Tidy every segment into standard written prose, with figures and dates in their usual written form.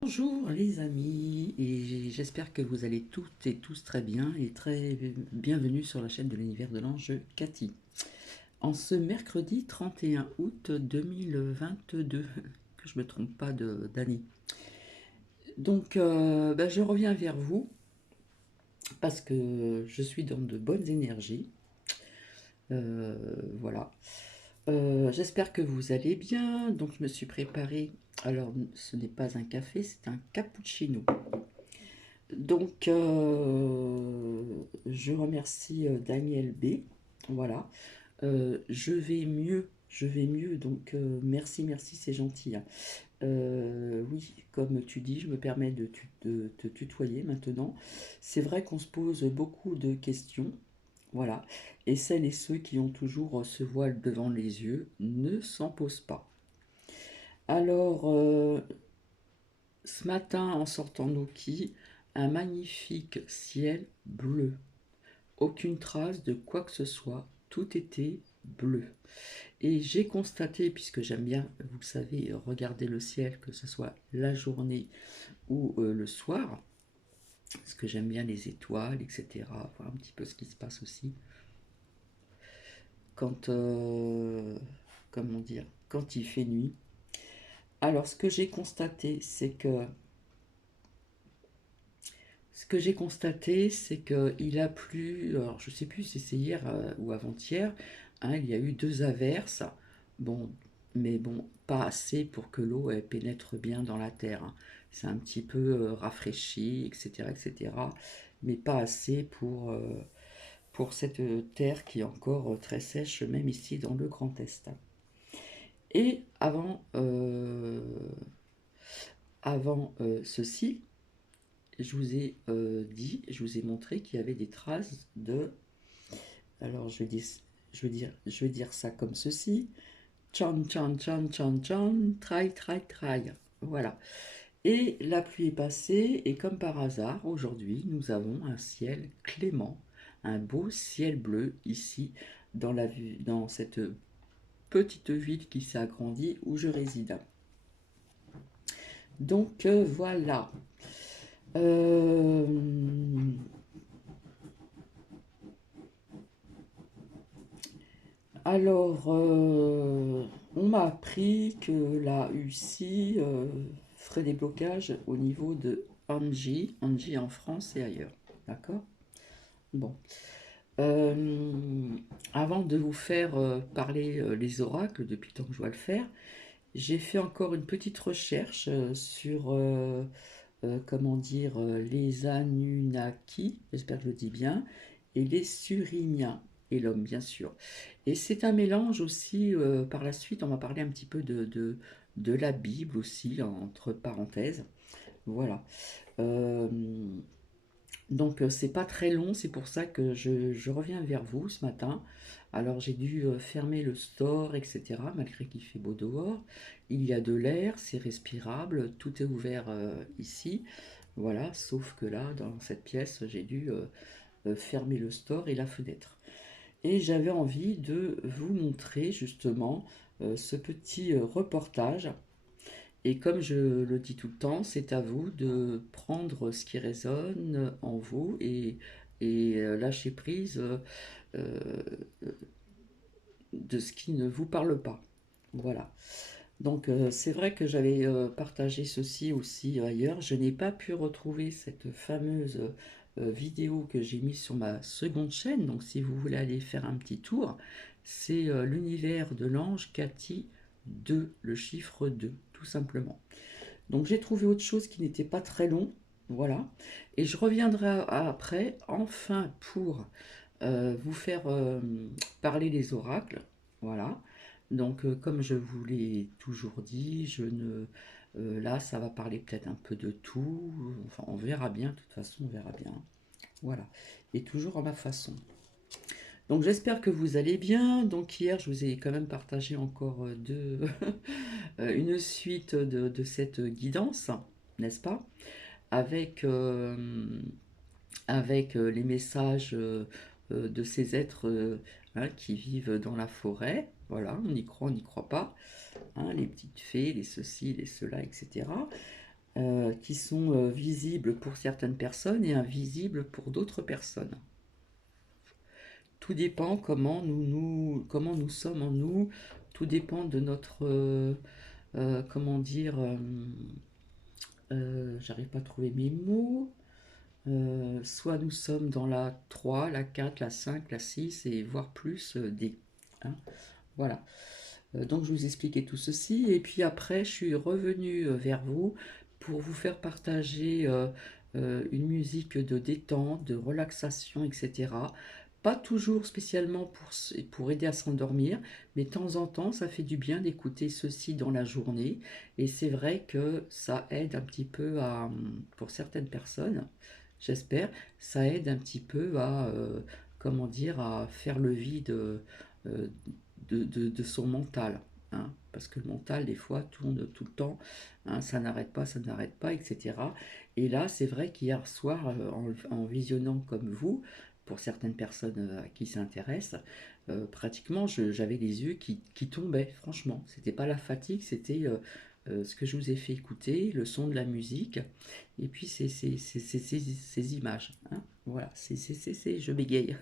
Bonjour les amis, et j'espère que vous allez toutes et tous très bien et très bienvenue sur la chaîne de l'univers de l'ange Cathy. En ce mercredi 31 août 2022, que je ne me trompe pas d'année. Donc je reviens vers vous parce que je suis dans de bonnes énergies. Euh, voilà. J'espère que vous allez bien. Donc je me suis préparé. Alors ce n'est pas un café, c'est un cappuccino. Donc, je remercie Daniel B. Voilà. Je vais mieux, donc merci, merci, c'est gentil, hein. Oui, comme tu dis, je me permets de te tutoyer maintenant. C'est vrai qu'on se pose beaucoup de questions, voilà. Et celles et ceux qui ont toujours ce voile devant les yeux ne s'en posent pas. Alors, ce matin, en sortant Noki, un magnifique ciel bleu. Aucune trace de quoi que ce soit, tout était bleu. Et j'ai constaté, puisque j'aime bien, vous le savez, regarder le ciel, que ce soit la journée ou le soir, parce que j'aime bien les étoiles, etc., voir un petit peu ce qui se passe aussi. Quand, comment dire, quand il fait nuit. Alors, ce que j'ai constaté, c'est qu'il a plu, alors je sais plus si c'est hier ou avant-hier, hein, il y a eu deux averses, bon, mais bon, pas assez pour que l'eau elle pénètre bien dans la terre, hein. C'est un petit peu rafraîchi, etc., etc., mais pas assez pour cette terre qui est encore très sèche, même ici dans le Grand Est. Et avant ceci, je vous ai je vous ai montré qu'il y avait des traces de. Alors je vais dire ça comme ceci. Chan chan chan chan chan, trai trai trai. Voilà. Et la pluie est passée et comme par hasard, aujourd'hui, nous avons un ciel clément, un beau ciel bleu ici dans cette petite ville qui s'est agrandie où je réside. Donc voilà. Euh, Alors, on m'a appris que la UCI ferait des blocages au niveau de Angie en France et ailleurs. D'accord? Bon. Euh, Avant de vous faire parler les oracles, depuis le temps que je dois le faire, j'ai fait encore une petite recherche sur, comment dire, les Anunnaki, j'espère que je le dis bien, et les Surimiens, et l'homme, bien sûr. Et c'est un mélange aussi, par la suite, on va parler un petit peu de la Bible aussi, entre parenthèses. Voilà. Euh, donc c'est pas très long, c'est pour ça que je reviens vers vous ce matin. Alors j'ai dû fermer le store, etc. Malgré qu'il fait beau dehors. Il y a de l'air, c'est respirable, tout est ouvert ici. Voilà, sauf que là, dans cette pièce, j'ai dû fermer le store et la fenêtre. Et j'avais envie de vous montrer justement ce petit reportage. Et comme je le dis tout le temps, c'est à vous de prendre ce qui résonne en vous et lâcher prise euh, de ce qui ne vous parle pas. Voilà. Donc c'est vrai que j'avais partagé ceci aussi ailleurs. Je n'ai pas pu retrouver cette fameuse vidéo que j'ai mise sur ma seconde chaîne. Donc si vous voulez aller faire un petit tour, c'est l'univers de l'ange Cathy 2, le chiffre 2, tout simplement. Donc j'ai trouvé autre chose qui n'était pas très long. Voilà. Et je reviendrai après, enfin, pour vous faire parler des oracles. Voilà. Donc, comme je vous l'ai toujours dit, je ne. Là, ça va parler peut-être un peu de tout. Enfin, on verra bien. De toute façon, on verra bien. Voilà. Et toujours à ma façon. Donc, j'espère que vous allez bien. Donc, hier, je vous ai quand même partagé encore une suite de cette guidance, n'est-ce pas? Avec, les messages de ces êtres hein, qui vivent dans la forêt. Voilà, on y croit, on n'y croit pas, hein, les petites fées, les ceci, les cela, etc. qui sont visibles pour certaines personnes et invisibles pour d'autres personnes. Tout dépend comment nous sommes en nous, tout dépend de notre, comment dire, j'arrive pas à trouver mes mots. Soit nous sommes dans la 3, la 4, la 5, la 6 et voire plus D. Hein, voilà. Donc je vous expliquais tout ceci et puis après je suis revenue vers vous pour vous faire partager une musique de détente, de relaxation, etc. Pas toujours spécialement pour aider à s'endormir, mais de temps en temps ça fait du bien d'écouter ceci dans la journée et c'est vrai que ça aide un petit peu à, pour certaines personnes, j'espère, ça aide un petit peu à, comment dire, à faire le vide euh, de son mental. Hein, parce que le mental, des fois, tourne tout le temps, hein, ça n'arrête pas, etc. Et là, c'est vrai qu'hier soir, en visionnant comme vous, pour certaines personnes à qui ça intéresse, pratiquement, j'avais les yeux qui tombaient, franchement. C'était pas la fatigue, c'était ce que je vous ai fait écouter, le son de la musique, et puis ces images. Hein, voilà, je bégaye.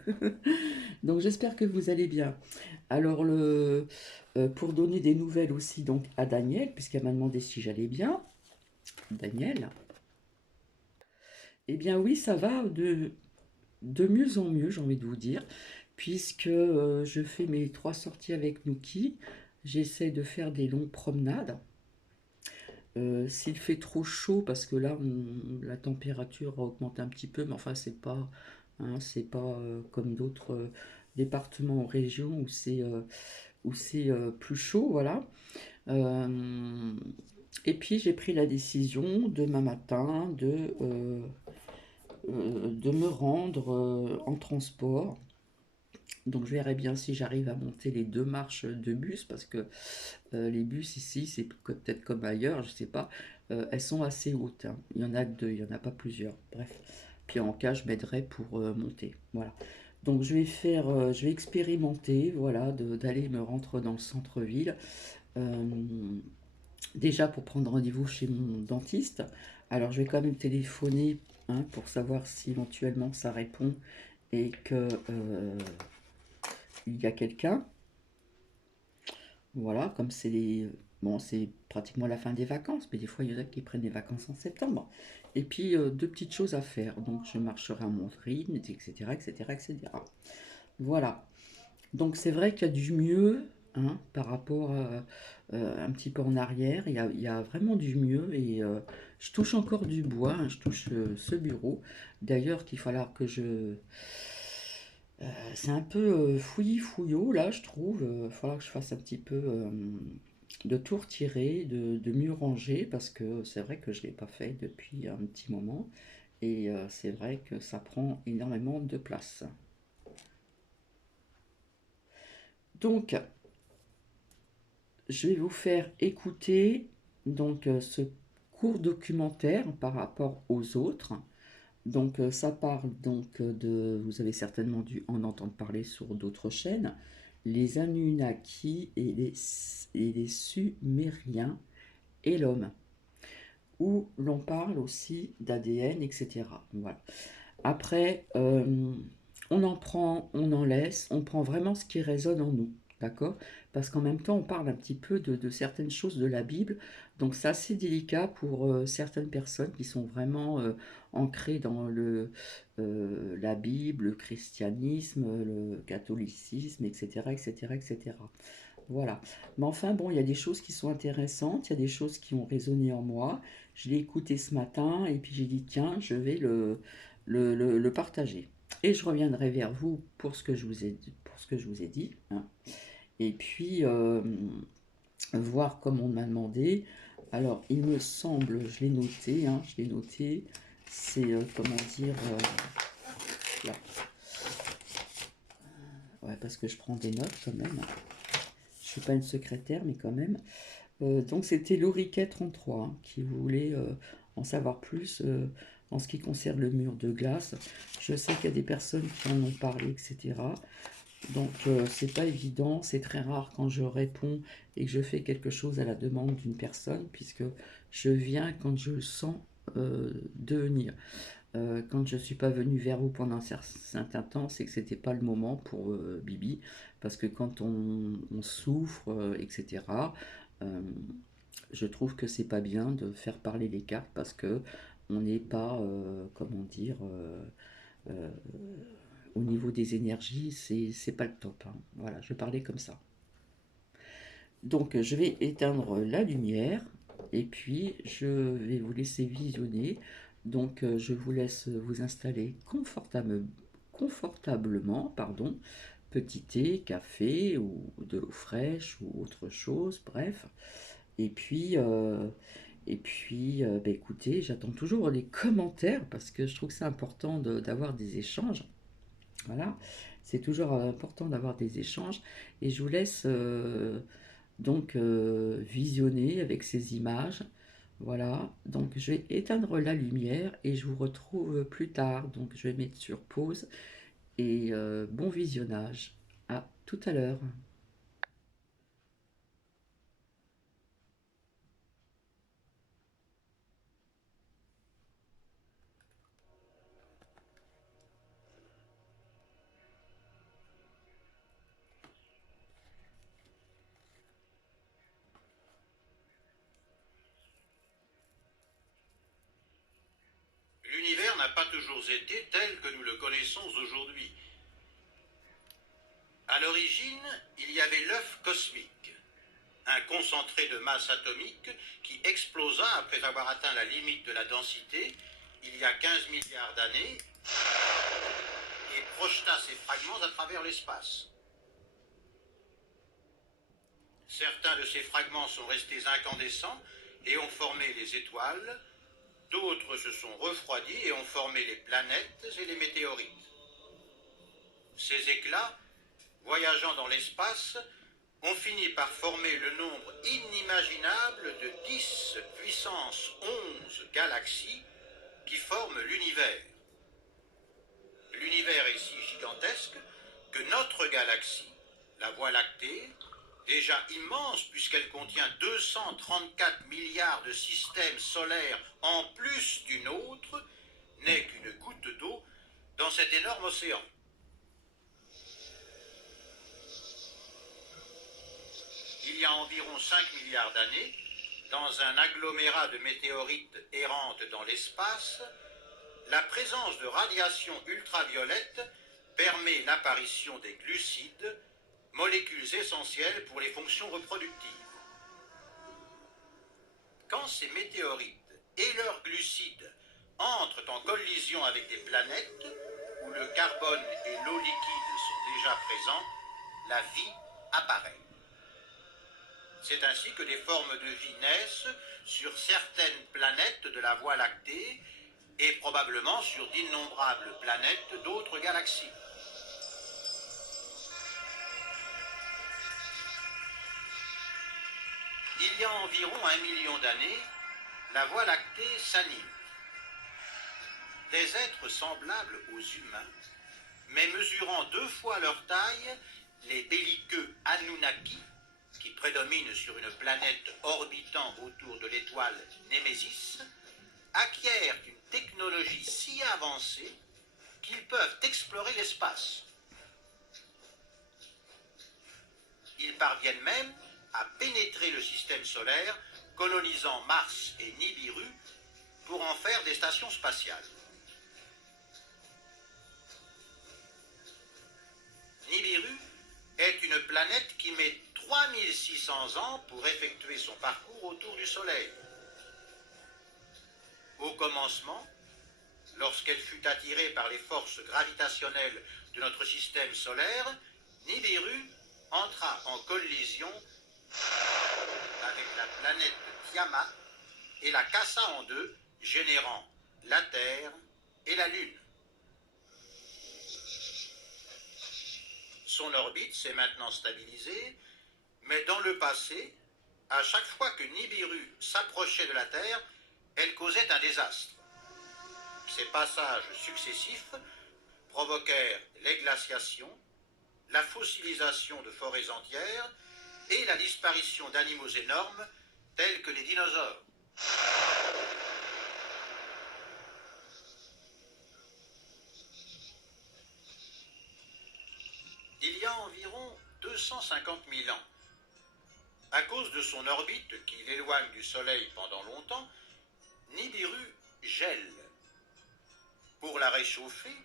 Donc j'espère que vous allez bien. Alors, pour donner des nouvelles aussi donc à Daniel, puisqu'elle m'a demandé si j'allais bien, Daniel, eh bien oui, ça va de mieux en mieux, j'ai envie de vous dire, puisque je fais mes 3 sorties avec Nuki, j'essaie de faire des longues promenades. S'il fait trop chaud, parce que là, la température augmente un petit peu, mais enfin, c'est pas comme d'autres départements ou régions où c'est plus chaud, voilà. Euh, et puis j'ai pris la décision demain matin de me rendre en transport. Donc je verrai bien si j'arrive à monter les 2 marches de bus parce que les bus ici, c'est peut-être comme ailleurs, je sais pas, elles sont assez hautes. Hein. Il y en a 2, il n'y en a pas plusieurs. Bref. Puis en cas, je m'aiderai pour monter. Voilà. Donc je vais expérimenter, voilà, d'aller me rendre dans le centre-ville. Euh, Déjà pour prendre rendez-vous chez mon dentiste. Alors je vais quand même téléphoner, hein, pour savoir si éventuellement ça répond et que il y a quelqu'un. Voilà, comme bon, c'est pratiquement la fin des vacances, mais des fois il y en a qui prennent des vacances en septembre. Et puis 2 petites choses à faire. Donc je marcherai à mon rythme, etc., etc., etc. Voilà. Donc c'est vrai qu'il y a du mieux, hein, par rapport un petit peu en arrière. Il y a vraiment du mieux et je touche encore du bois, hein, je touche ce bureau. D'ailleurs qu'il falloir que c'est un peu fouillis fouillot là, je trouve. Il falloir que je fasse un petit peu de tout retirer, de mieux ranger parce que c'est vrai que je ne l'ai pas fait depuis un petit moment et c'est vrai que ça prend énormément de place. Donc, je vais vous faire écouter donc ce court documentaire par rapport aux autres. Donc ça parle donc de, vous avez certainement dû en entendre parler sur d'autres chaînes, les Anunnaki et les Sumériens et l'homme, où l'on parle aussi d'ADN, etc. Voilà. Après, on en prend, on en laisse, on prend vraiment ce qui résonne en nous, d'accord? Parce qu'en même temps, on parle un petit peu de certaines choses de la Bible, donc c'est assez délicat pour certaines personnes qui sont vraiment ancrées dans la Bible, le christianisme, le catholicisme, etc., etc., etc. Voilà. Mais enfin, bon, il y a des choses qui sont intéressantes, il y a des choses qui ont résonné en moi. Je l'ai écouté ce matin et puis j'ai dit, tiens, je vais le partager. Et je reviendrai vers vous pour ce que je vous ai, pour ce que je vous ai dit. Hein. Et puis, voir comme on m'a demandé. Alors, il me semble, je l'ai noté, hein, je l'ai noté, c'est, comment dire, là. Ouais, parce que je prends des notes quand même. Je suis pas une secrétaire, mais quand même. Donc c'était Loriquet 33 hein, qui voulait en savoir plus en ce qui concerne le mur de glace. Je sais qu'il y a des personnes qui en ont parlé, etc. Donc c'est pas évident, c'est très rare quand je réponds et que je fais quelque chose à la demande d'une personne, puisque Je viens quand je sens de venir. Quand je suis pas venue vers vous pendant un certain temps, c'est que c'était pas le moment pour Bibi, parce que quand on souffre, etc., euh, je trouve que c'est pas bien de faire parler les cartes parce que on n'est pas, comment dire, euh, au niveau des énergies, c'est pas le top, hein. Voilà, je parlais comme ça. Donc je vais éteindre la lumière et puis je vais vous laisser visionner. Donc je vous laisse vous installer confortablement, pardon, petit thé, café ou de l'eau fraîche ou autre chose, bref. Et puis, bah, écoutez, j'attends toujours les commentaires parce que je trouve que c'est important d'avoir des échanges. Voilà, c'est toujours important d'avoir des échanges. Et je vous laisse donc visionner avec ces images. Voilà, donc je vais éteindre la lumière et je vous retrouve plus tard. Donc je vais mettre sur pause et bon visionnage. À tout à l'heure. L'univers n'a pas toujours été tel que nous le connaissons aujourd'hui. À l'origine, il y avait l'œuf cosmique, un concentré de masse atomique qui explosa après avoir atteint la limite de la densité il y a 15 milliards d'années et projeta ses fragments à travers l'espace. Certains de ces fragments sont restés incandescents et ont formé les étoiles, d'autres se sont refroidis et ont formé les planètes et les météorites. Ces éclats, voyageant dans l'espace, ont fini par former le nombre inimaginable de 10 puissance 11 galaxies qui forment l'univers. L'univers est si gigantesque que notre galaxie, la Voie lactée, déjà immense puisqu'elle contient 234 milliards de systèmes solaires en plus du nôtre, n'est qu'une goutte d'eau dans cet énorme océan. Il y a environ 5 milliards d'années, dans un agglomérat de météorites errantes dans l'espace, la présence de radiations ultraviolettes permet l'apparition des glucides, molécules essentielles pour les fonctions reproductives. Quand ces météorites et leurs glucides entrent en collision avec des planètes où le carbone et l'eau liquide sont déjà présents, la vie apparaît. C'est ainsi que des formes de vie naissent sur certaines planètes de la Voie lactée et probablement sur d'innombrables planètes d'autres galaxies. Il y a environ 1 million d'années, la Voie lactée s'anime. Des êtres semblables aux humains, mais mesurant 2 fois leur taille, les belliqueux Anunnaki, qui prédominent sur une planète orbitant autour de l'étoile Némésis, acquièrent une technologie si avancée qu'ils peuvent explorer l'espace. Ils parviennent même à pénétrer le système solaire, colonisant Mars et Nibiru pour en faire des stations spatiales. Nibiru est une planète qui met 3600 ans pour effectuer son parcours autour du Soleil. Au commencement, lorsqu'elle fut attirée par les forces gravitationnelles de notre système solaire, Nibiru entra en collision avec la planète Tiamat et la cassa en deux, générant la Terre et la Lune. Son orbite s'est maintenant stabilisée, mais dans le passé, à chaque fois que Nibiru s'approchait de la Terre, elle causait un désastre. Ces passages successifs provoquèrent les glaciations, la fossilisation de forêts entières et la disparition d'animaux énormes tels que les dinosaures. Il y a environ 250 000 ans, à cause de son orbite qui l'éloigne du Soleil pendant longtemps, Nibiru gèle. Pour la réchauffer,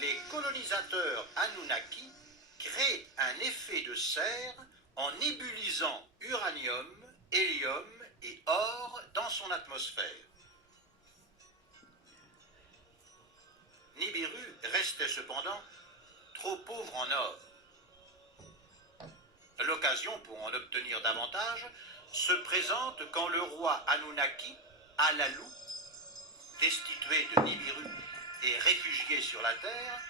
les colonisateurs Anunnaki créent un effet de serre en ébulisant uranium, hélium et or dans son atmosphère. Nibiru restait cependant trop pauvre en or. L'occasion pour en obtenir davantage se présente quand le roi Anunnaki, Alalu, destitué de Nibiru et réfugié sur la Terre,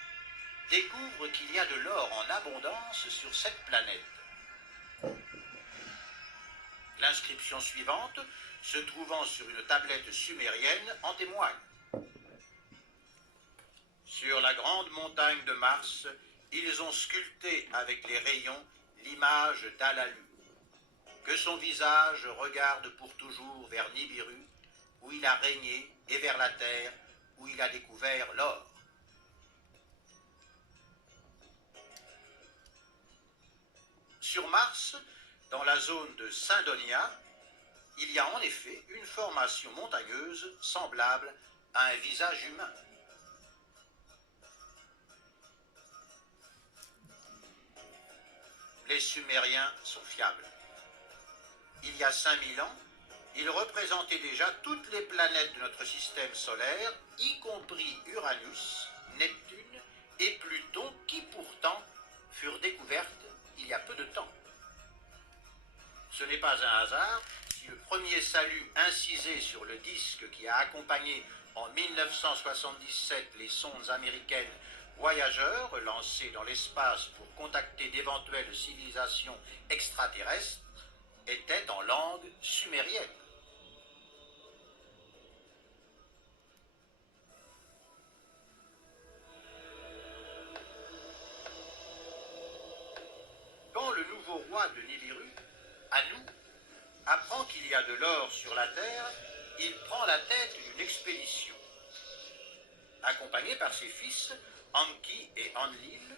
découvre qu'il y a de l'or en abondance sur cette planète. L'inscription suivante, se trouvant sur une tablette sumérienne, en témoigne. Sur la grande montagne de Mars, ils ont sculpté avec les rayons l'image d'Alalu. Que son visage regarde pour toujours vers Nibiru, où il a régné, et vers la terre, où il a découvert l'or. Sur Mars, dans la zone de Saint-Donia, il y a en effet une formation montagneuse semblable à un visage humain. Les Sumériens sont fiables. Il y a 5000 ans, ils représentaient déjà toutes les planètes de notre système solaire, y compris Uranus, Neptune et Pluton, qui pourtant furent découvertes il y a peu de temps. Ce n'est pas un hasard si le premier salut incisé sur le disque qui a accompagné en 1977 les sondes américaines Voyageurs lancées dans l'espace pour contacter d'éventuelles civilisations extraterrestres était en langue sumérienne. Quand le nouveau roi de Nibiru, Anu, apprend qu'il y a de l'or sur la Terre, il prend la tête d'une expédition. Accompagné par ses fils, Enki et Enlil,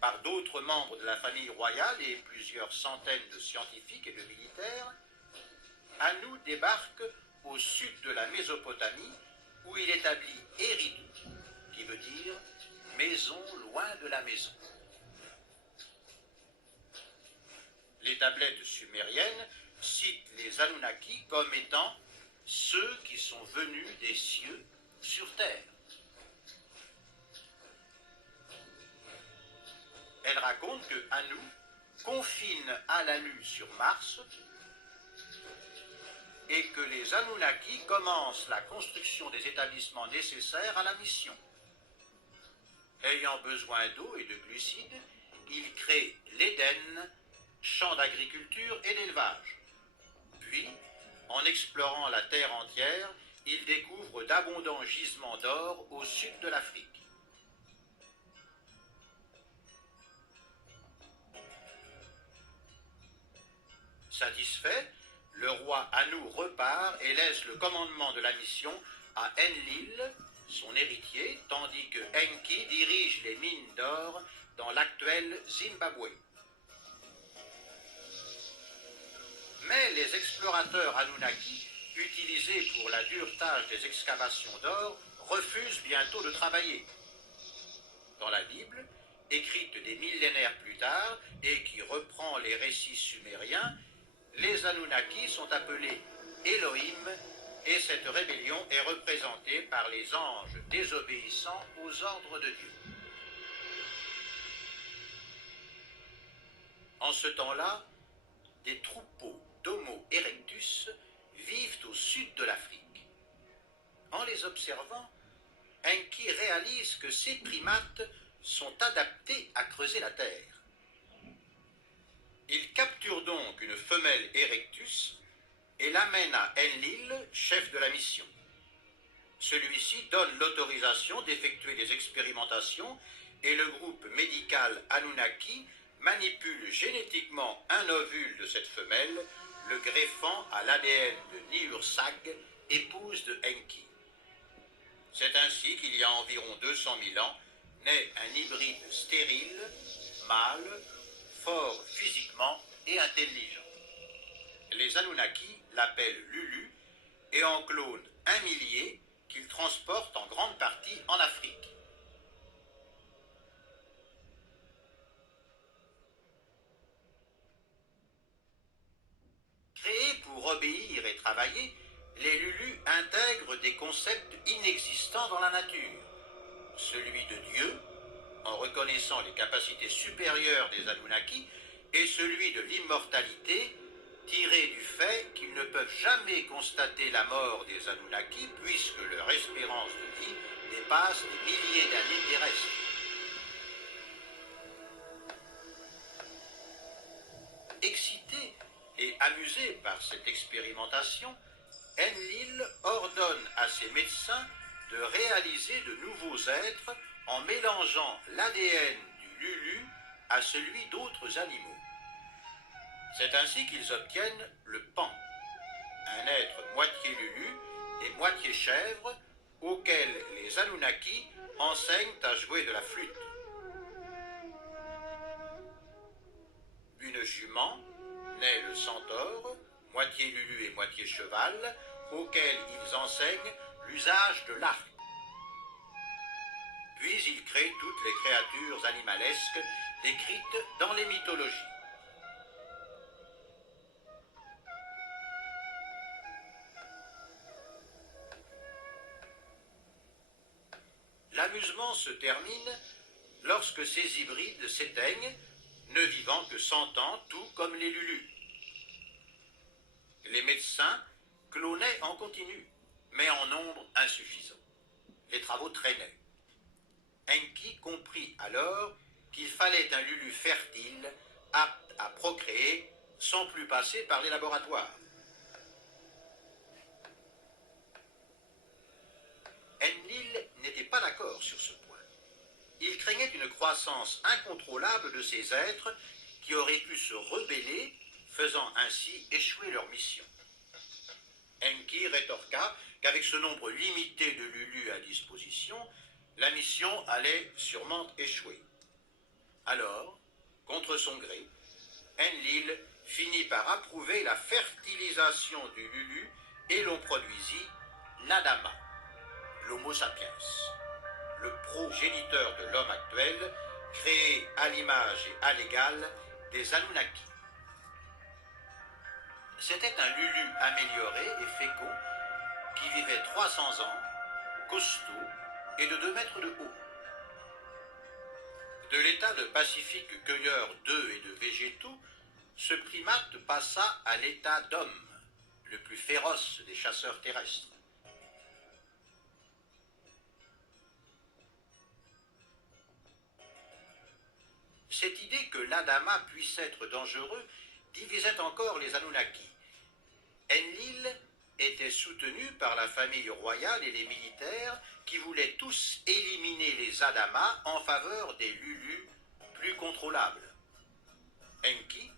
par d'autres membres de la famille royale et plusieurs centaines de scientifiques et de militaires, Anu débarque au sud de la Mésopotamie, où il établit Eridu, qui veut dire maison loin de la maison. Les tablettes sumériennes citent les Anunnaki comme étant ceux qui sont venus des cieux sur terre. Elle raconte que Anu confine Alalu sur Mars et que les Anunnaki commencent la construction des établissements nécessaires à la mission. Ayant besoin d'eau et de glucides, ils créent l'Éden, champ d'agriculture et d'élevage. Puis, en explorant la terre entière, ils découvrent d'abondants gisements d'or au sud de l'Afrique. Satisfait, le roi Anu repart et laisse le commandement de la mission à Enlil, son héritier, tandis que Enki dirige les mines d'or dans l'actuel Zimbabwe. Mais les explorateurs Anunnaki, utilisés pour la dure tâche des excavations d'or, refusent bientôt de travailler. Dans la Bible, écrite des millénaires plus tard et qui reprend les récits sumériens, les Anunnaki sont appelés Elohim et cette rébellion est représentée par les anges désobéissant aux ordres de Dieu. En ce temps-là, des troupeaux d'Homo erectus vivent au sud de l'Afrique. En les observant, Enki réalise que ces primates sont adaptés à creuser la terre. Il capture donc une femelle erectus et l'amène à Enlil, chef de la mission. Celui-ci donne l'autorisation d'effectuer des expérimentations et le groupe médical Anunnaki manipule génétiquement un ovule de cette femelle le greffant à l'ADN de Niursag, épouse de Enki. C'est ainsi qu'il y a environ 200 000 ans, naît un hybride stérile, mâle, fort physiquement et intelligent. Les Anunnaki l'appellent Lulu et en clonent 1 millier qu'ils transportent en grande partie en Afrique. Créés pour obéir et travailler, les Lulus intègrent des concepts inexistants dans la nature. Celui de Dieu, en reconnaissant les capacités supérieures des Anunnaki, et celui de l'immortalité, tiré du fait qu'ils ne peuvent jamais constater la mort des Anunnaki puisque leur espérance de vie dépasse des milliers d'années terrestres. Excité et amusé par cette expérimentation, Enlil ordonne à ses médecins de réaliser de nouveaux êtres en mélangeant l'ADN du Lulu à celui d'autres animaux. C'est ainsi qu'ils obtiennent le Pan, un être moitié Lulu et moitié chèvre auquel les Anunnaki enseignent à jouer de la flûte. Une jument, naît le centaure, moitié Lulu et moitié cheval, auquel ils enseignent l'usage de l'arc. Puis ils créent toutes les créatures animalesques décrites dans les mythologies. L'amusement se termine lorsque ces hybrides s'éteignent, ne vivant que 100 ans, tout comme les Lulus. Les médecins clonaient en continu, mais en nombre insuffisant. Les travaux traînaient. Enki comprit alors qu'il fallait un Lulu fertile, apte à procréer, sans plus passer par les laboratoires. Enlil n'était pas d'accord sur ce point. Il craignait une croissance incontrôlable de ces êtres qui auraient pu se rebeller, faisant ainsi échouer leur mission. Enki rétorqua qu'avec ce nombre limité de Lulus à disposition, la mission allait sûrement échouer. Alors, contre son gré, Enlil finit par approuver la fertilisation du Lulu et l'on produisit l'Adama, l'Homo sapiens, le progéniteur de l'homme actuel, créé à l'image et à l'égal des Anunnaki. C'était un Lulu amélioré et fécond qui vivait 300 ans, costaud et de 2 mètres de haut. De l'état de pacifique cueilleur d'œufs et de végétaux, ce primate passa à l'état d'homme, le plus féroce des chasseurs terrestres. Cette idée que l'Adama puisse être dangereux divisait encore les Anunnaki. Enlil était soutenu par la famille royale et les militaires qui voulaient tous éliminer les Adamas en faveur des Lulus plus contrôlables. Enki,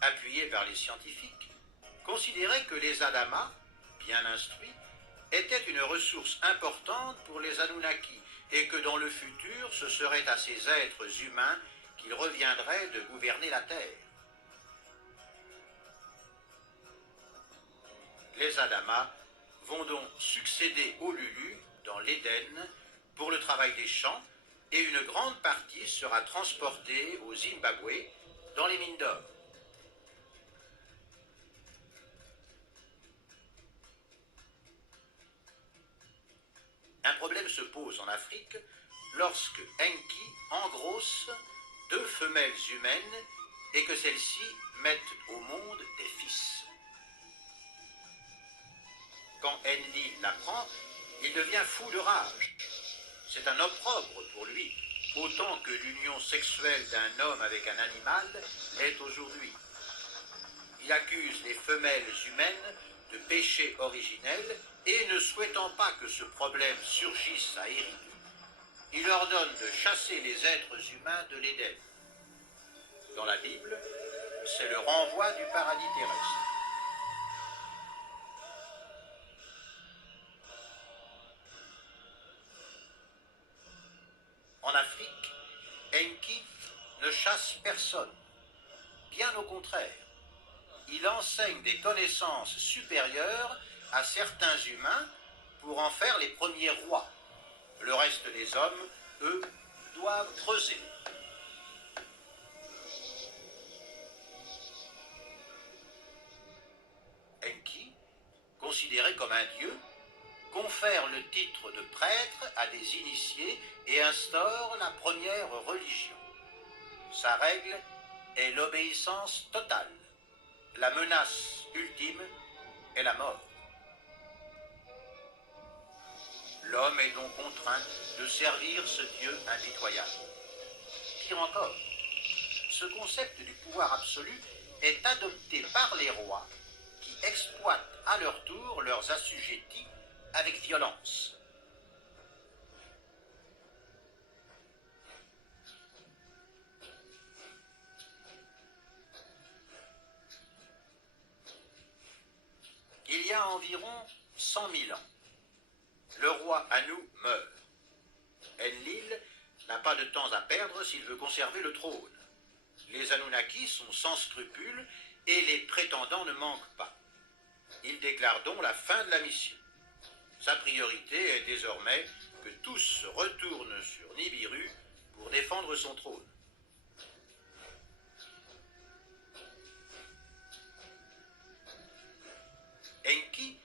appuyé par les scientifiques, considérait que les Adamas, bien instruits, étaient une ressource importante pour les Anunnaki et que dans le futur, ce serait à ces êtres humains qu'il reviendrait de gouverner la Terre. Les Adamas vont donc succéder aux Lulus dans l'Éden pour le travail des champs et une grande partie sera transportée au Zimbabwe dans les mines d'or. Un problème se pose en Afrique lorsque Enki engrosse 2 femelles humaines et que celles-ci mettent au monde des fils. Quand Enlil l'apprend, il devient fou de rage. C'est un opprobre pour lui, autant que l'union sexuelle d'un homme avec un animal l'est aujourd'hui. Il accuse les femelles humaines de péché originel et ne souhaitant pas que ce problème surgisse à hériter, il ordonne de chasser les êtres humains de l'Éden. Dans la Bible, c'est le renvoi du paradis terrestre. Afrique, Enki ne chasse personne. Bien au contraire, il enseigne des connaissances supérieures à certains humains pour en faire les premiers rois. Le reste des hommes, eux, doivent creuser. Enki, considéré comme un dieu, confère le titre de prêtre à des initiés et instaure la première religion. Sa règle est l'obéissance totale. La menace ultime est la mort. L'homme est donc contraint de servir ce Dieu impitoyable. Pire encore, ce concept du pouvoir absolu est adopté par les rois qui exploitent à leur tour leurs assujettis avec violence. Il y a environ 100 000 ans, le roi Anu meurt. Enlil n'a pas de temps à perdre s'il veut conserver le trône. Les Anunnakis sont sans scrupules et les prétendants ne manquent pas. Il déclare donc la fin de la mission. Sa priorité est désormais que tous se retournent sur Nibiru pour défendre son trône. Enki,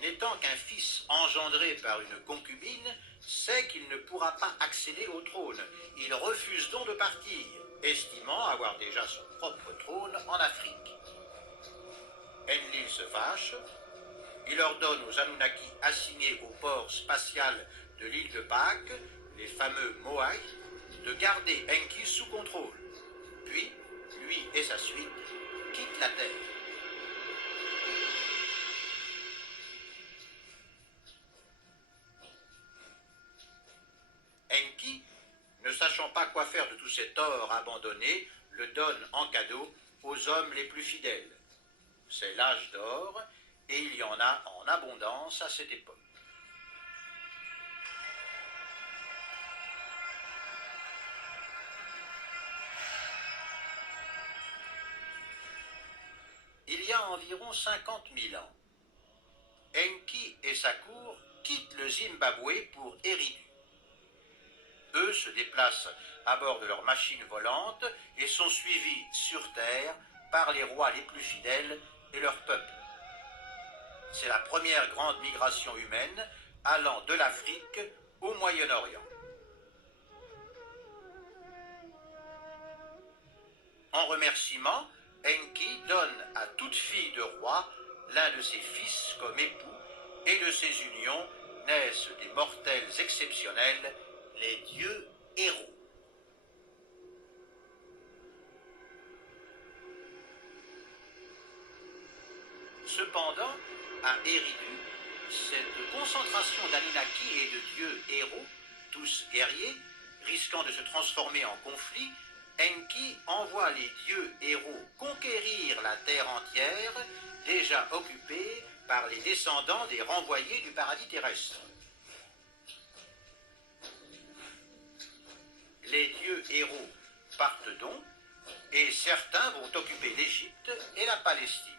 n'étant qu'un fils engendré par une concubine, sait qu'il ne pourra pas accéder au trône. Il refuse donc de partir, estimant avoir déjà son propre trône en Afrique. Enlil se fâche. Il ordonne aux Anunnakis assignés au port spatial de l'île de Pâques, les fameux Moai, de garder Enki sous contrôle. Puis, lui et sa suite quittent la Terre. Enki, ne sachant pas quoi faire de tout cet or abandonné, le donne en cadeau aux hommes les plus fidèles. C'est l'âge d'or, et il y en a en abondance à cette époque. Il y a environ 50 000 ans, Enki et sa cour quittent le Zimbabwe pour Eridu. Eux se déplacent à bord de leurs machines volantes et sont suivis sur Terre par les rois les plus fidèles et leur peuple. C'est la première grande migration humaine allant de l'Afrique au Moyen-Orient. En remerciement, Enki donne à toute fille de roi l'un de ses fils comme époux, et de ces unions naissent des mortels exceptionnels, les dieux héros. Cependant, à Eridu, cette concentration d'Anunnaki et de dieux héros, tous guerriers, risquant de se transformer en conflit, Enki envoie les dieux héros conquérir la terre entière, déjà occupée par les descendants des renvoyés du paradis terrestre. Les dieux héros partent donc, et certains vont occuper l'Égypte et la Palestine.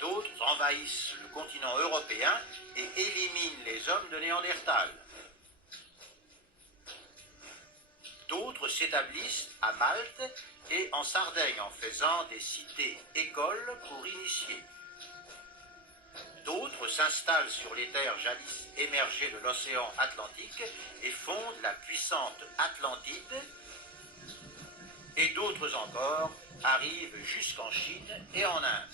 D'autres envahissent le continent européen et éliminent les hommes de Néandertal. D'autres s'établissent à Malte et en Sardaigne en faisant des cités-écoles pour initier. D'autres s'installent sur les terres jadis émergées de l'océan Atlantique et fondent la puissante Atlantide. Et d'autres encore arrivent jusqu'en Chine et en Inde.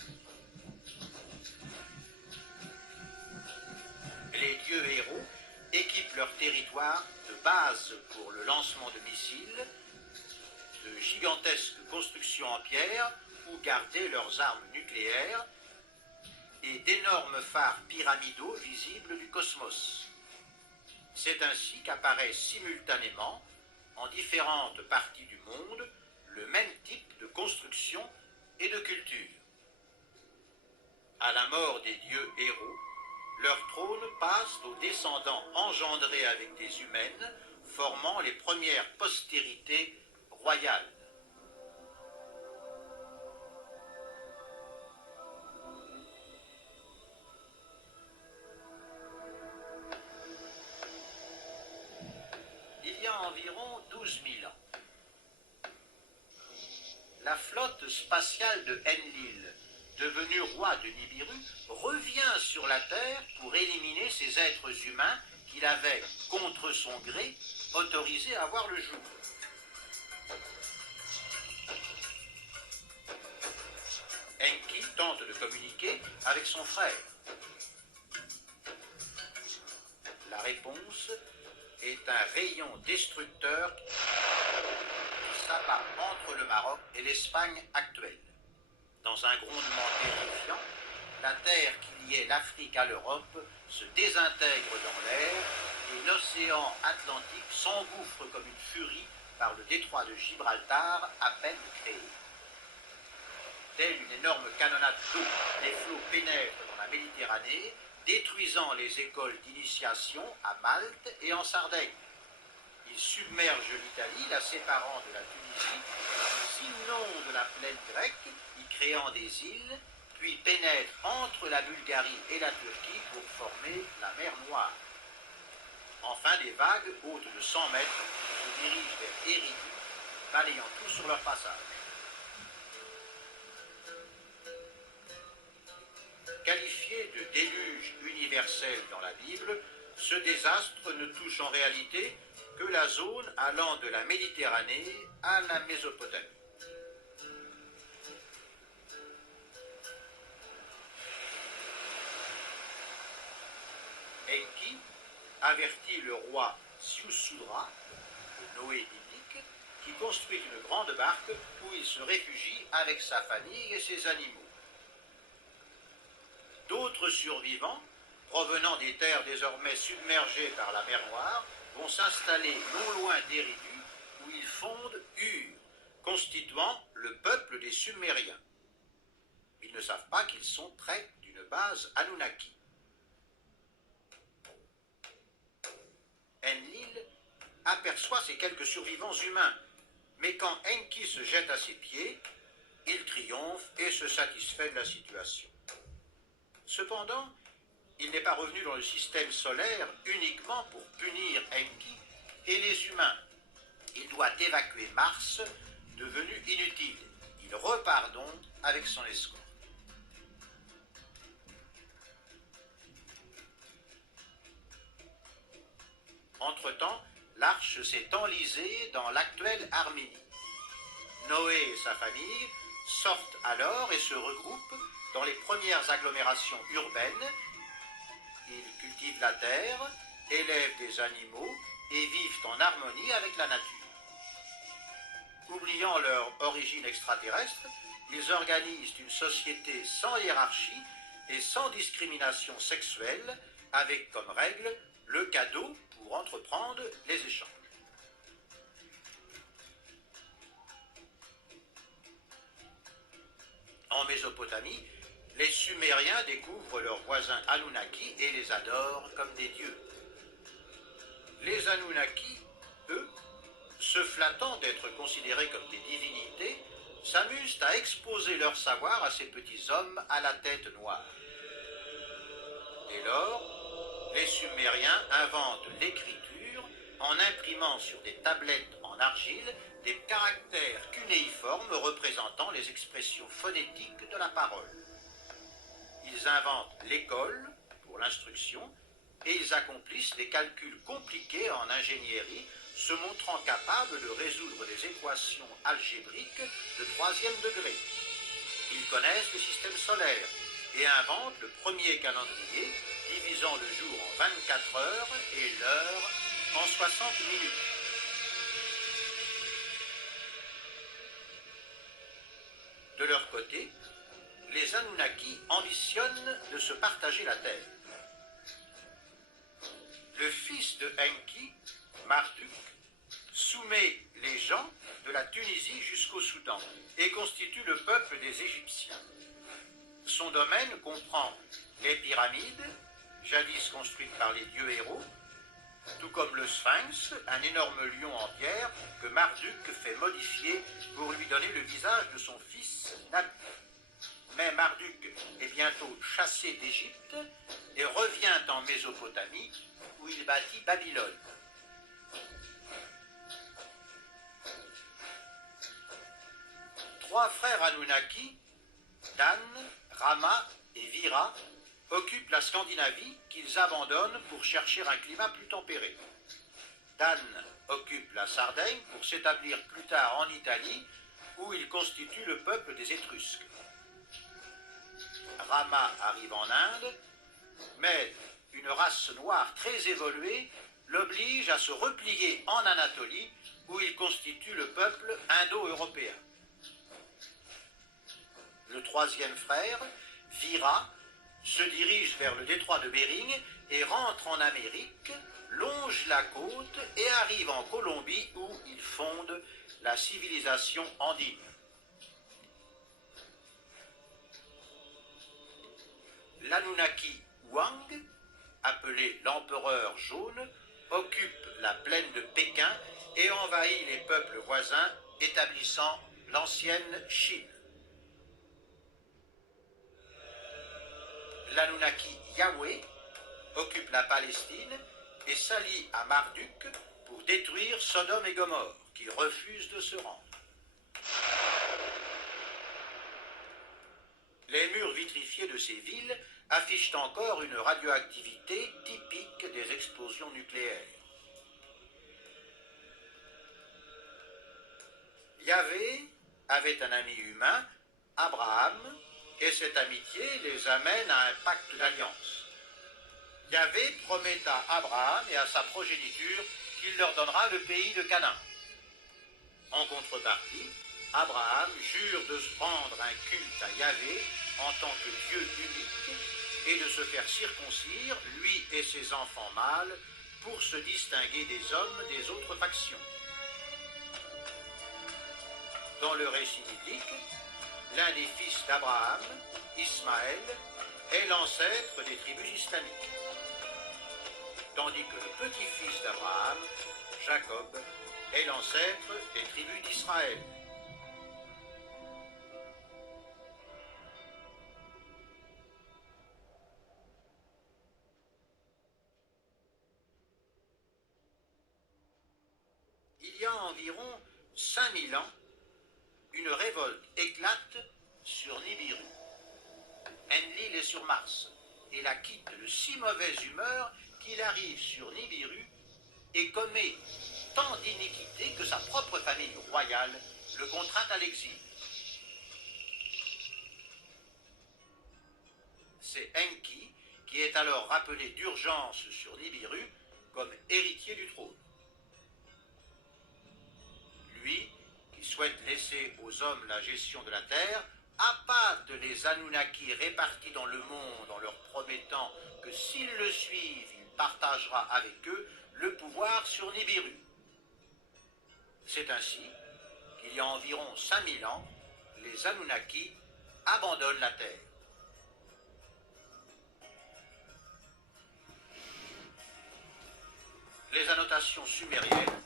Les dieux héros équipent leur territoire de bases pour le lancement de missiles, de gigantesques constructions en pierre où garder leurs armes nucléaires et d'énormes phares pyramidaux visibles du cosmos. C'est ainsi qu'apparaît simultanément, en différentes parties du monde, le même type de construction et de culture. À la mort des dieux héros, leur trône passe aux descendants engendrés avec des humaines, formant les premières postérités royales. Il y a environ 12 000 ans, la flotte spatiale de Enlil, devenu roi de Nibiru, revient sur la Terre pour éliminer ces êtres humains qu'il avait, contre son gré, autorisés à voir le jour. Enki tente de communiquer avec son frère. La réponse est un rayon destructeur qui s'abat entre le Maroc et l'Espagne actuelle. Dans un grondement terrifiant, la terre qui liait l'Afrique à l'Europe se désintègre dans l'air et l'océan Atlantique s'engouffre comme une furie par le détroit de Gibraltar à peine créé. Telle une énorme canonnade d'eau, les flots pénètrent dans la Méditerranée, détruisant les écoles d'initiation à Malte et en Sardaigne. Ils submergent l'Italie, la séparant de la Tunisie, ils inondent la plaine grecque, y créant des îles, puis pénètrent entre la Bulgarie et la Turquie pour former la mer Noire. Enfin, des vagues, hautes de 100 mètres, se dirigent vers Érythrée, balayant tout sur leur passage. Qualifié de déluge universel dans la Bible, ce désastre ne touche en réalité que la zone allant de la Méditerranée à la Mésopotamie. Enki avertit le roi Siusudra, le Noé biblique, qui construit une grande barque où il se réfugie avec sa famille et ses animaux. D'autres survivants, provenant des terres désormais submergées par la mer Noire, vont s'installer non loin d'Éridu, où ils fondent Ur, constituant le peuple des Sumériens. Ils ne savent pas qu'ils sont près d'une base Anunnaki. Enlil aperçoit ces quelques survivants humains, mais quand Enki se jette à ses pieds, il triomphe et se satisfait de la situation. Cependant, il n'est pas revenu dans le système solaire uniquement pour punir Enki et les humains. Il doit évacuer Mars, devenu inutile. Il repart donc avec son escorte. Entre-temps, l'arche s'est enlisée dans l'actuelle Arménie. Noé et sa famille sortent alors et se regroupent dans les premières agglomérations urbaines. Ils cultivent la terre, élèvent des animaux et vivent en harmonie avec la nature. Oubliant leur origine extraterrestre, ils organisent une société sans hiérarchie et sans discrimination sexuelle, avec comme règle le cadeau pour entreprendre les échanges. En Mésopotamie, les Sumériens découvrent leurs voisins Anunnaki et les adorent comme des dieux. Les Anunnaki, eux, se flattant d'être considérés comme des divinités, s'amusent à exposer leur savoir à ces petits hommes à la tête noire. Dès lors, les Sumériens inventent l'écriture en imprimant sur des tablettes en argile des caractères cunéiformes représentant les expressions phonétiques de la parole. Ils inventent l'école pour l'instruction et ils accomplissent des calculs compliqués en ingénierie, se montrant capables de résoudre des équations algébriques de 3e degré. Ils connaissent le système solaire et inventent le premier calendrier, divisant le jour en 24 heures et l'heure en 60 minutes. De leur côté, les Anunnaki ambitionnent de se partager la terre. Le fils de Enki, Marduk, soumet les gens de la Tunisie jusqu'au Soudan et constitue le peuple des Égyptiens. Son domaine comprend les pyramides, jadis construites par les dieux héros, tout comme le Sphinx, un énorme lion en pierre que Marduk fait modifier pour lui donner le visage de son fils Nabi. Mais Marduk est bientôt chassé d'Égypte et revient en Mésopotamie où il bâtit Babylone. Trois frères Anunnaki, Dan, Rama et Vira, occupent la Scandinavie qu'ils abandonnent pour chercher un climat plus tempéré. Dan occupe la Sardaigne pour s'établir plus tard en Italie où il constitue le peuple des Étrusques. Rama arrive en Inde, mais une race noire très évoluée l'oblige à se replier en Anatolie où il constitue le peuple indo-européen. Le troisième frère, Vira, se dirige vers le détroit de Bering et rentre en Amérique, longe la côte et arrive en Colombie où il fonde la civilisation andine. L'Anunnaki Wang, appelé l'empereur jaune, occupe la plaine de Pékin et envahit les peuples voisins, établissant l'ancienne Chine. L'Anunnaki Yahweh occupe la Palestine et s'allie à Marduk pour détruire Sodome et Gomorrhe, qui refusent de se rendre. Les murs vitrifiés de ces villes affichent encore une radioactivité typique des explosions nucléaires. Yahvé avait un ami humain, Abraham, et cette amitié les amène à un pacte d'alliance. Yahvé promet à Abraham et à sa progéniture qu'il leur donnera le pays de Canaan. En contrepartie, Abraham jure de se rendre un culte à Yahvé en tant que Dieu unique et de se faire circoncire, lui et ses enfants mâles, pour se distinguer des hommes des autres factions. Dans le récit biblique, l'un des fils d'Abraham, Ismaël, est l'ancêtre des tribus islamiques, tandis que le petit-fils d'Abraham, Jacob, est l'ancêtre des tribus d'Israël. Il y a environ 5000 ans, une révolte éclate sur Nibiru. Enlil est sur Mars et la quitte de si mauvaise humeur qu'il arrive sur Nibiru et commet tant d'iniquités que sa propre famille royale le contraint à l'exil. C'est Enki qui est alors rappelé d'urgence sur Nibiru comme héritier du trône. Lui, qui souhaite laisser aux hommes la gestion de la terre, appâte les Anunnaki répartis dans le monde en leur promettant que s'ils le suivent, il partagera avec eux le pouvoir sur Nibiru. C'est ainsi qu'il y a environ 5000 ans, les Anunnaki abandonnent la Terre. Les annotations sumériennes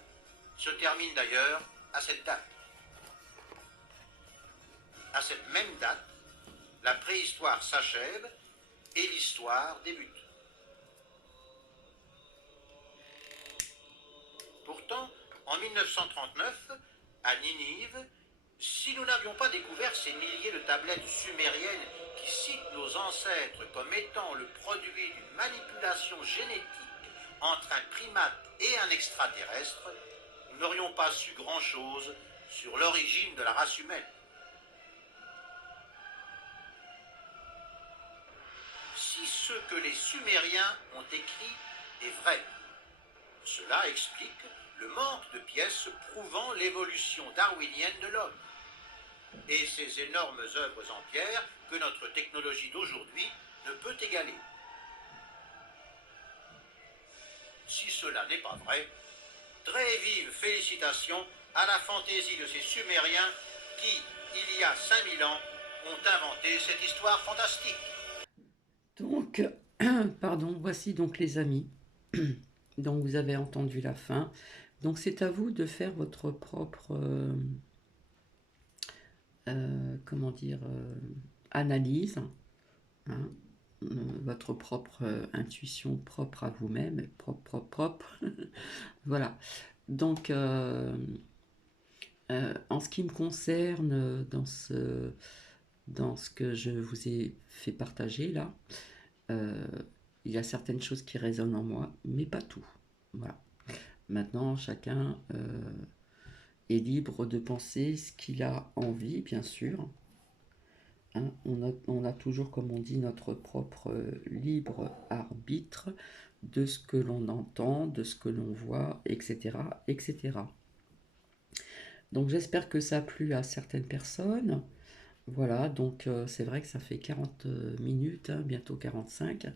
se terminent d'ailleurs à cette date. À cette même date, la préhistoire s'achève et l'histoire débute. Pourtant, en 1939, à Ninive, si nous n'avions pas découvert ces milliers de tablettes sumériennes qui citent nos ancêtres comme étant le produit d'une manipulation génétique entre un primate et un extraterrestre, nous n'aurions pas su grand-chose sur l'origine de la race humaine. Si ce que les Sumériens ont écrit est vrai, cela explique le manque de pièces prouvant l'évolution darwinienne de l'homme et ces énormes œuvres en pierre que notre technologie d'aujourd'hui ne peut égaler. Si cela n'est pas vrai, très vive félicitations à la fantaisie de ces Sumériens qui, il y a 5000 ans, ont inventé cette histoire fantastique. Donc, pardon, voici donc les amis. Donc vous avez entendu la fin. Donc c'est à vous de faire votre propre, comment dire, analyse, hein, votre propre intuition propre à vous-même, propre, propre, propre. Voilà. Donc, en ce qui me concerne, dans ce que je vous ai fait partager là, euh, il y a certaines choses qui résonnent en moi, mais pas tout. Voilà. Maintenant, chacun est libre de penser ce qu'il a envie, bien sûr. Hein. On a toujours, comme on dit, notre propre libre arbitre de ce que l'on entend, de ce que l'on voit, etc., etc. Donc j'espère que ça a plu à certaines personnes. Voilà, donc c'est vrai que ça fait 40 minutes, hein, bientôt 45,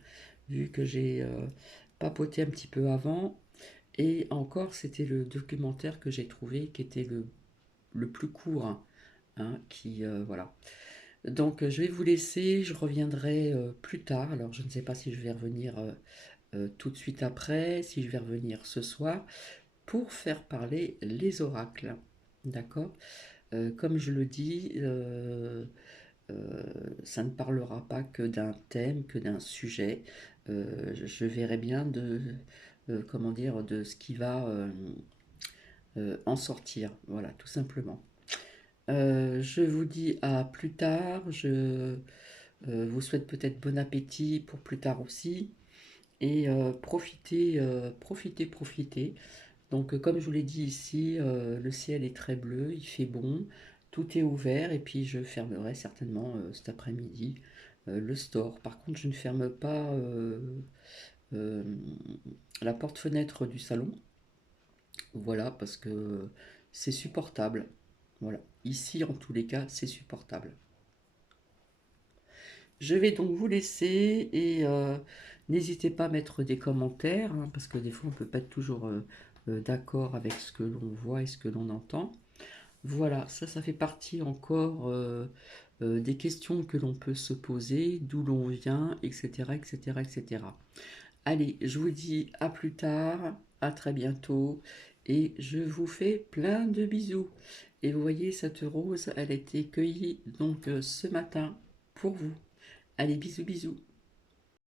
vu que j'ai papoté un petit peu avant. Et encore, c'était le documentaire que j'ai trouvé qui était le plus court, hein, qui, voilà. Donc je vais vous laisser, je reviendrai plus tard. Alors je ne sais pas si je vais revenir tout de suite après, si je vais revenir ce soir, pour faire parler les oracles. D'accord? Comme je le dis, ça ne parlera pas que d'un thème, que d'un sujet. Je verrai bien comment dire, de ce qui va en sortir. Voilà, tout simplement. Je vous dis à plus tard. Je vous souhaite peut-être bon appétit pour plus tard aussi. Et profitez, profitez, profitez. Donc, comme je vous l'ai dit ici, le ciel est très bleu, il fait bon, tout est ouvert, et puis je fermerai certainement cet après-midi le store. Par contre, je ne ferme pas euh, la porte-fenêtre du salon, voilà, parce que c'est supportable. Voilà, ici en tous les cas, c'est supportable. Je vais donc vous laisser et n'hésitez pas à mettre des commentaires, hein, parce que des fois on ne peut pas être toujours d'accord avec ce que l'on voit et ce que l'on entend. Voilà, ça fait partie encore des questions que l'on peut se poser, d'où l'on vient, etc., etc., etc. Allez, je vous dis à plus tard, à très bientôt, et je vous fais plein de bisous. Et vous voyez, cette rose, elle a été cueillie donc ce matin pour vous. Allez, bisous, bisous.